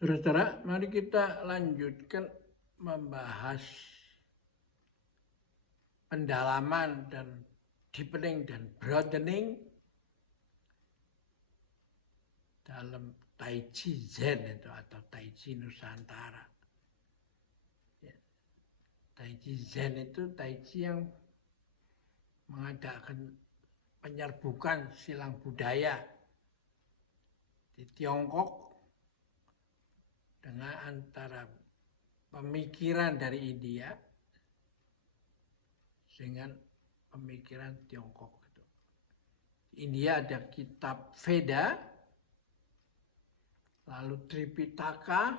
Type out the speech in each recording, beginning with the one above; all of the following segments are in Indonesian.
Saudara, mari kita lanjutkan membahas pendalaman dan deepening dan broadening dalam Tai Chi Zen itu atau Tai Chi Nusantara. Ya. Tai Chi Zen itu Tai Chi yang mengadakan penyerbukan silang budaya di Tiongkok dengan antara pemikiran dari India dengan pemikiran Tiongkok. Di India ada kitab Veda, lalu Tripitaka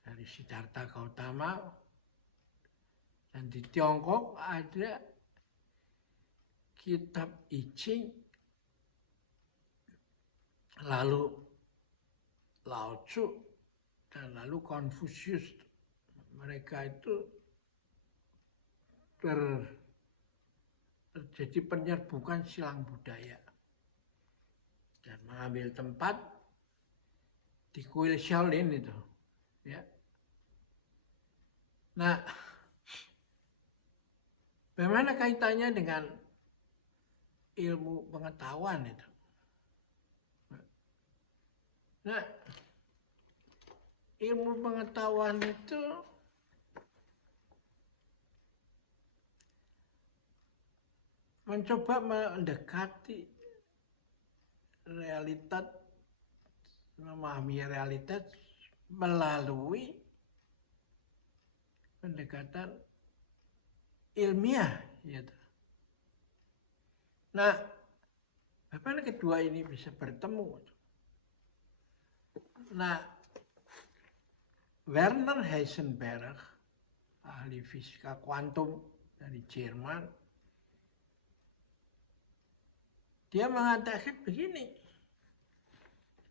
dari Siddhartha Gautama, dan di Tiongkok ada kitab I Ching, lalu Lao Tzu, dan lalu Confucius. Mereka itu terjadi penyerbukan silang budaya dan mengambil tempat di kuil Shaolin itu. Ya. Nah, bagaimana kaitannya dengan ilmu pengetahuan itu? Nah, ilmu pengetahuan itu mencoba mendekati realitas, memahami realitas melalui pendekatan ilmiah. Gitu. Nah, bagaimana kedua ini bisa bertemu? Nah, Werner Heisenberg, ahli fisika kuantum dari Jerman, dia mengatakan begini.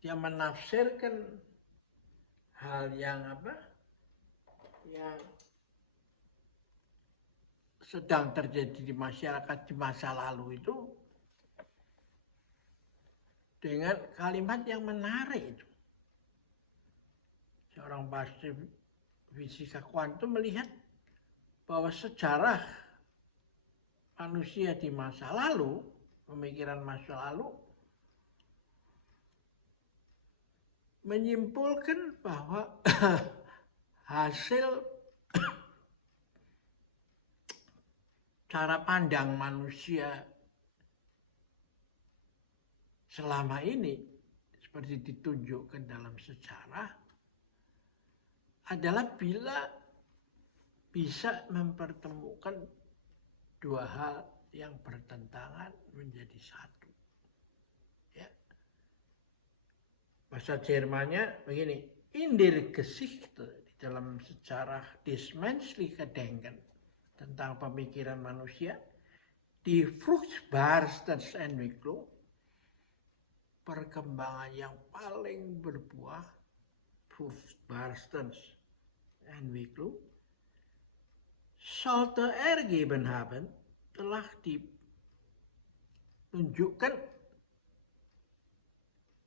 Dia menafsirkan hal yang yang sedang terjadi di masyarakat di masa lalu itu dengan kalimat yang menarik itu. Seorang pasti fisika kuantum melihat bahwa sejarah manusia di masa lalu, pemikiran masa lalu, menyimpulkan bahwa hasil cara pandang manusia selama ini, seperti ditunjukkan dalam sejarah, adalah bila bisa mempertemukan dua hal yang bertentangan menjadi satu. Ya. Bahasa Jermannya begini, in der Geschichte, di dalam sejarah des menschlichen Denken, tentang pemikiran manusia, die fruchtbarste Entwicklung, perkembangan yang paling berbuah, fruchtbarste Entwicklung, sollte ergeben haben, telah ditunjukkan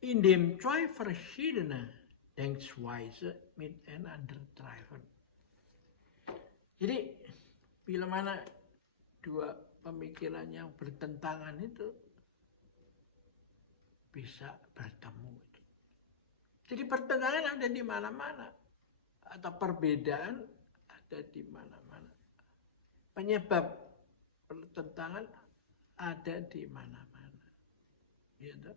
in dem zwei verschiedene Denkweise miteinander treffen. Jadi, bila mana dua pemikiran yang bertentangan itu bisa bertemu. Jadi pertentangan ada di mana-mana. Atau perbedaan ada di mana-mana. Penyebab pertentangan ada di mana-mana. Gitu.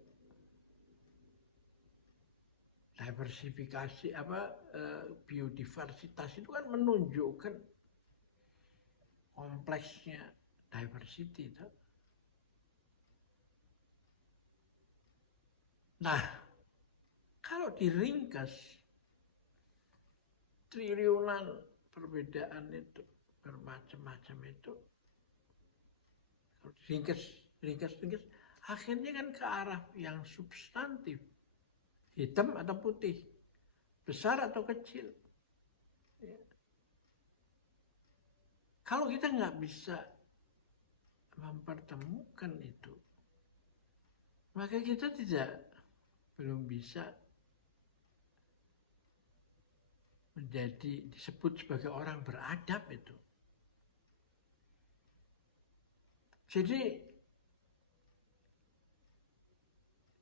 Diversifikasi biodiversitas itu kan menunjukkan kompleksnya diversity itu. Nah, kalau diringkas triliunan perbedaan itu bermacam-macam itu, kalau ringkas, akhirnya kan ke arah yang substantif, hitam atau putih, besar atau kecil. Ya. Kalau kita nggak bisa mempertemukan itu, maka kita tidak belum bisa menjadi disebut sebagai orang beradab itu. Jadi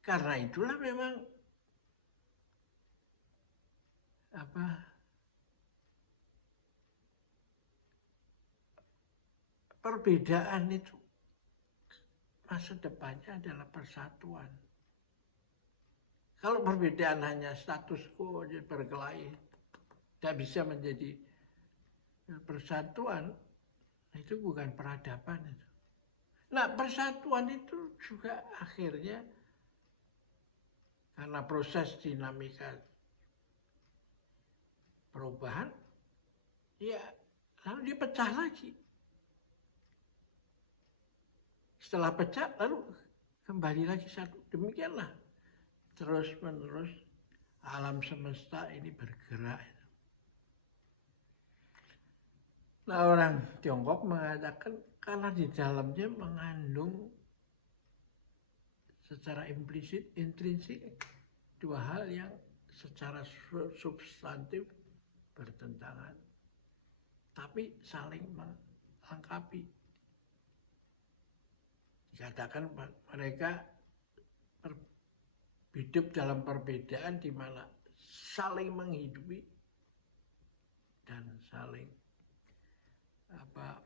karena itulah memang perbedaan itu masa depannya adalah persatuan. Kalau perbedaan hanya status quo, berkelahi, tidak bisa menjadi persatuan, itu bukan peradaban itu. Nah, persatuan itu juga akhirnya karena proses dinamika perubahan, ya lalu dia pecah lagi. Setelah pecah, lalu kembali lagi satu. Demikianlah terus-menerus alam semesta ini bergerak. Nah, orang Tiongkok mengatakan karena di dalamnya mengandung secara implisit, intrinsik dua hal yang secara substantif bertentangan, tapi saling melengkapi. Dikatakan mereka hidup dalam perbedaan di mana saling menghidupi dan saling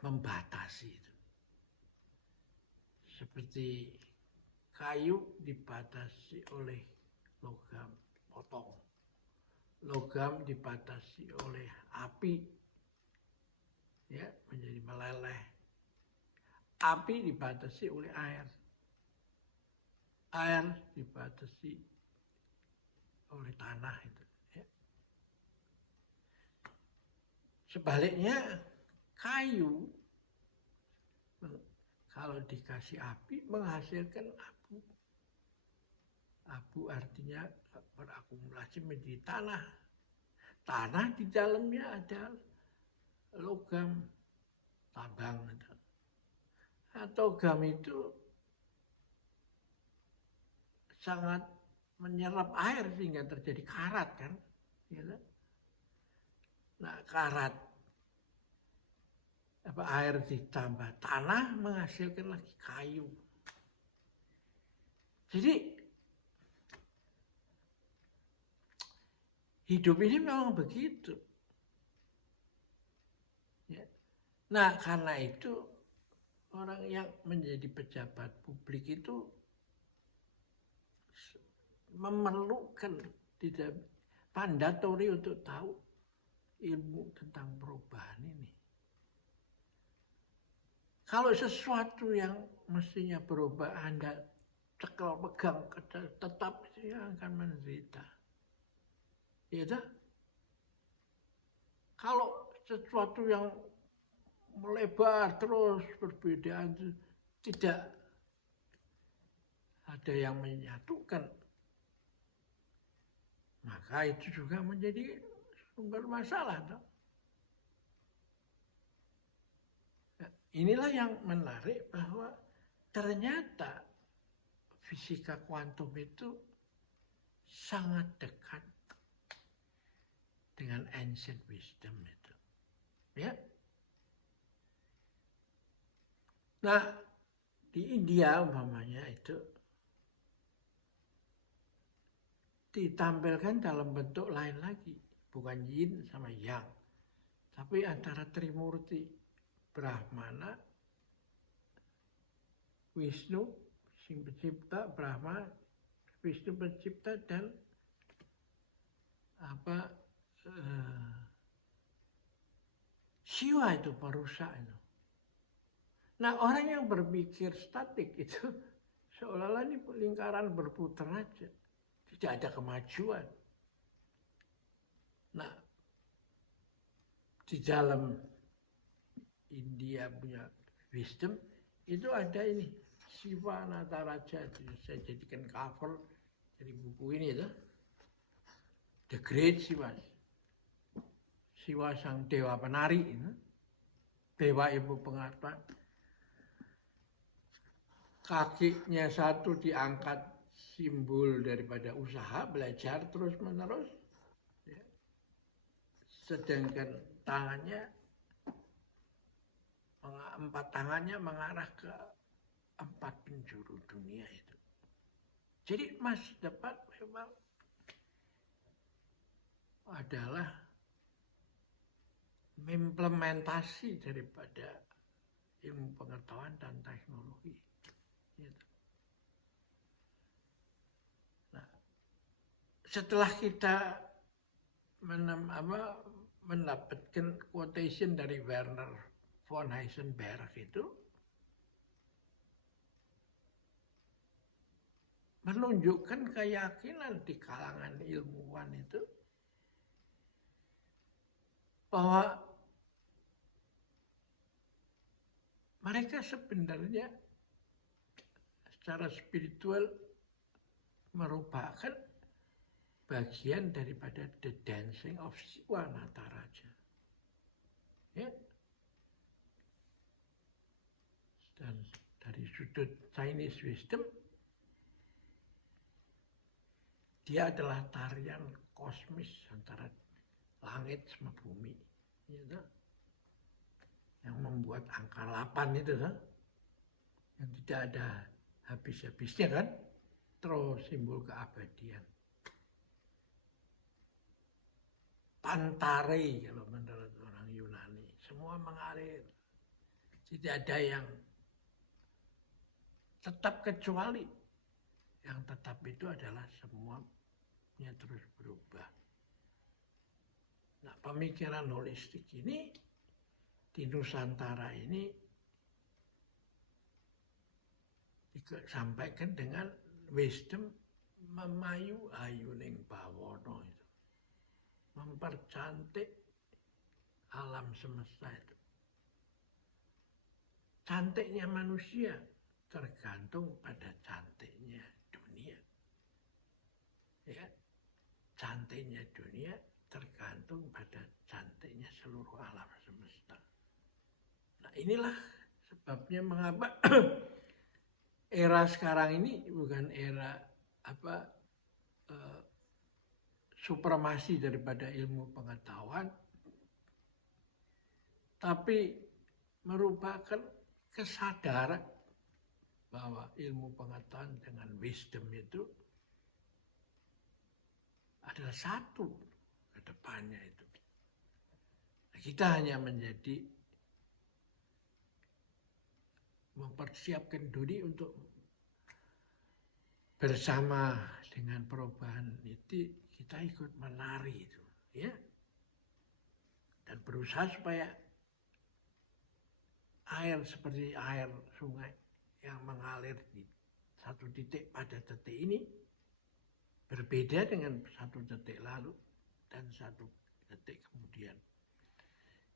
membatasi. Seperti kayu dibatasi oleh logam potong, logam dibatasi oleh api, ya, menjadi meleleh. Api dibatasi oleh air, air dibatasi oleh tanah itu. Ya. Sebaliknya kayu kalau dikasih api menghasilkan abu. Abu artinya berakumulasi menjadi tanah. Tanah di dalamnya ada logam tambang. Atau logam itu sangat menyerap air sehingga terjadi karat kan. Nah, karat air ditambah tanah menghasilkan lagi kayu. Jadi hidup ini memang begitu. Ya. Nah, karena itu orang yang menjadi pejabat publik itu memerlukan tidak mandatori untuk tahu ilmu tentang perubahan ini. Kalau sesuatu yang mestinya berubah Anda cekel pegang tetap dia akan menderita. Ya dah. Kalau sesuatu yang melebar terus perbedaan itu tidak ada yang menyatukan, maka itu juga menjadi sumber masalah. Inilah yang menarik bahwa ternyata fisika kuantum itu sangat dekat dengan ancient wisdom itu. Ya. Nah, di India umpamanya itu ditampilkan dalam bentuk lain lagi, bukan yin sama yang, tapi antara Trimurti, Brahmana, Wisnu, Sang Pencipta, Brahma, Wisnu Pencipta, dan Siwa itu perusak itu. Nah, orang yang berpikir statik itu seolah-olah ini lingkaran berputar aja, tidak ada kemajuan. Nah, di dalam India punya wisdom itu ada ini Siva Nataraja, saya jadikan cover dari buku ini itu, The Great Siva, Siwa sang dewa penari itu, dewa ibu pengetahuan. Kakinya satu diangkat simbol daripada usaha belajar terus-menerus. Ya. Sedangkan empat tangannya mengarah ke 4 penjuru dunia itu. Jadi masa depan memang adalah implementasi daripada ilmu pengetahuan dan teknologi. Gitu. Nah, setelah kita mendapatkan quotation dari Werner von Heisenberg itu menunjukkan keyakinan di kalangan ilmuwan itu bahwa mereka sebenarnya secara spiritual merupakan bagian daripada the dancing of Siwa Nataraja. Ya. Dan dari sudut Chinese wisdom, dia adalah tarian kosmis antara langit sama bumi. Gitu. Yang membuat angka 8 itu kan, yang tidak ada habis-habisnya kan, terus simbol keabadian. Pantare kalau menurut orang Yunani, semua mengalir. Tidak ada yang tetap kecuali yang tetap itu adalah semuanya terus berubah. Nah, pemikiran holistik ini di Nusantara ini disampaikan dengan wisdom memayu ayuning bawono itu. Mempercantik alam semesta itu. Cantiknya manusia tergantung pada cantiknya dunia. Ya. Cantiknya dunia tergantung pada cantiknya seluruh alam semesta. Nah, inilah sebabnya mengapa era sekarang ini bukan era supremasi daripada ilmu pengetahuan, tapi merupakan kesadaran bahwa ilmu pengetahuan dengan wisdom itu adalah satu ke depannya itu. Nah, kita hanya menjadi mempersiapkan diri untuk bersama dengan perubahan itu, kita ikut menari itu, ya, dan berusaha supaya air seperti air sungai yang mengalir di satu titik pada detik ini berbeda dengan satu detik lalu dan satu detik kemudian.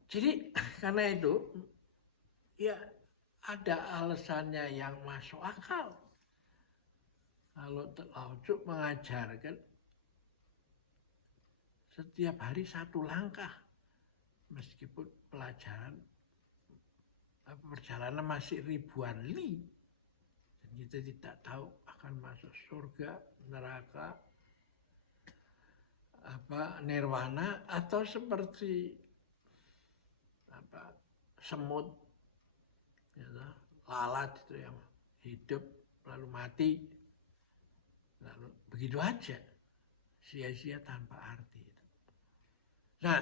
Jadi karena itu ya ada alasannya yang masuk akal kalau Lao Tzu mengajarkan setiap hari satu langkah, meskipun perjalanan masih ribuan li, dan kita tidak tahu akan masuk surga, neraka, nirwana, atau seperti semut, ya, lalat itu yang hidup lalu mati, lalu begitu aja, sia-sia tanpa arti. Nah,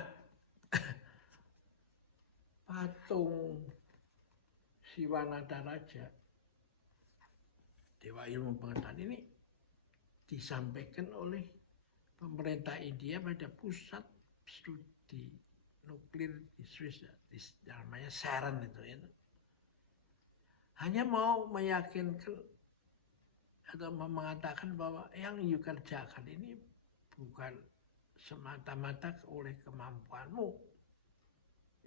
patung Siwa Nataraja, Dewa Ilmu Pengetahuan ini disampaikan oleh pemerintah India pada pusat studi nuklir di Swiss, namanya CERN itu. Ya. Hanya mau meyakinkan atau mengatakan bahwa yang you kerjakan ini bukan semata-mata oleh kemampuanmu,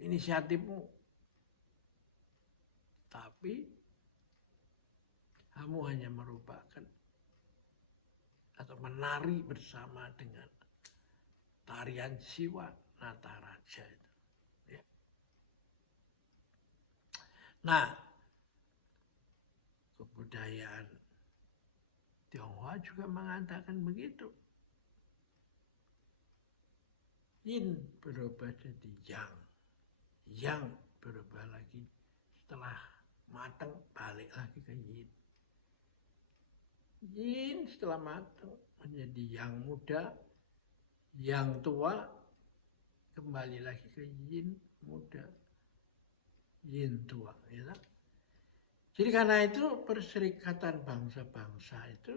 inisiatifmu, tapi kamu hanya merupakan atau menari bersama dengan tarian Siwa Nataraja itu. Ya. Nah, kebudayaan Tionghoa juga mengatakan begitu. Yin berubah jadi yang. Yang berubah lagi setelah matang balik lagi ke yin. Yin setelah matang menjadi yang muda, yang tua kembali lagi ke yin muda, yin tua. Ya. Jadi karena itu perserikatan bangsa-bangsa itu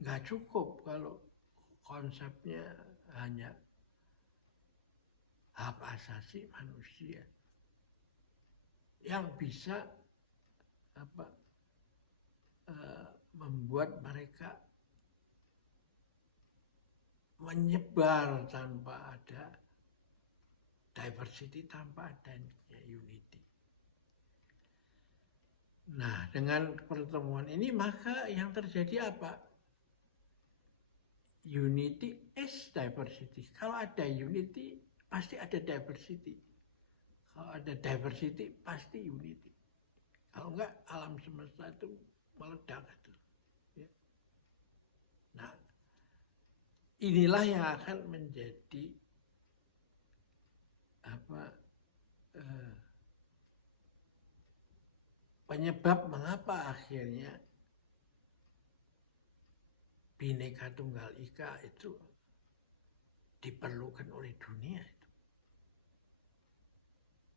nggak cukup kalau konsepnya hanya hak asasi manusia yang bisa membuat mereka menyebar tanpa ada diversity, tanpa adanya unity. Nah, dengan pertemuan ini maka yang terjadi apa? Unity is diversity. Kalau ada unity, pasti ada diversity. Kalau ada diversity, pasti unity. Kalau enggak, alam semesta itu meledak. Ya. Nah, inilah yang akan menjadi penyebab mengapa akhirnya Bhinneka Tunggal Ika itu diperlukan oleh dunia itu.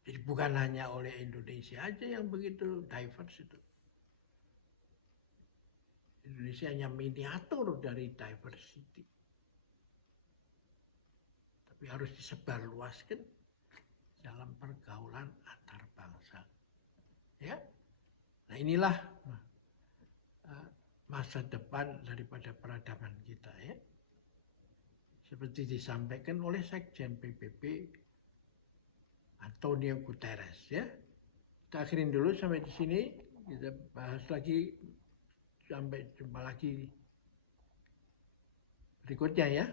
Jadi bukan hanya oleh Indonesia aja yang begitu diverse itu. Indonesia hanya miniatur dari diversity. Tapi harus disebarluaskan dalam pergaulan antar bangsa. Ya. Nah inilah masa depan daripada peradaban kita ya. Seperti disampaikan oleh Sekjen PBB Antonio Guterres ya. Kita akhirin dulu sampai di sini. Kita bahas lagi sampai jumpa lagi berikutnya ya.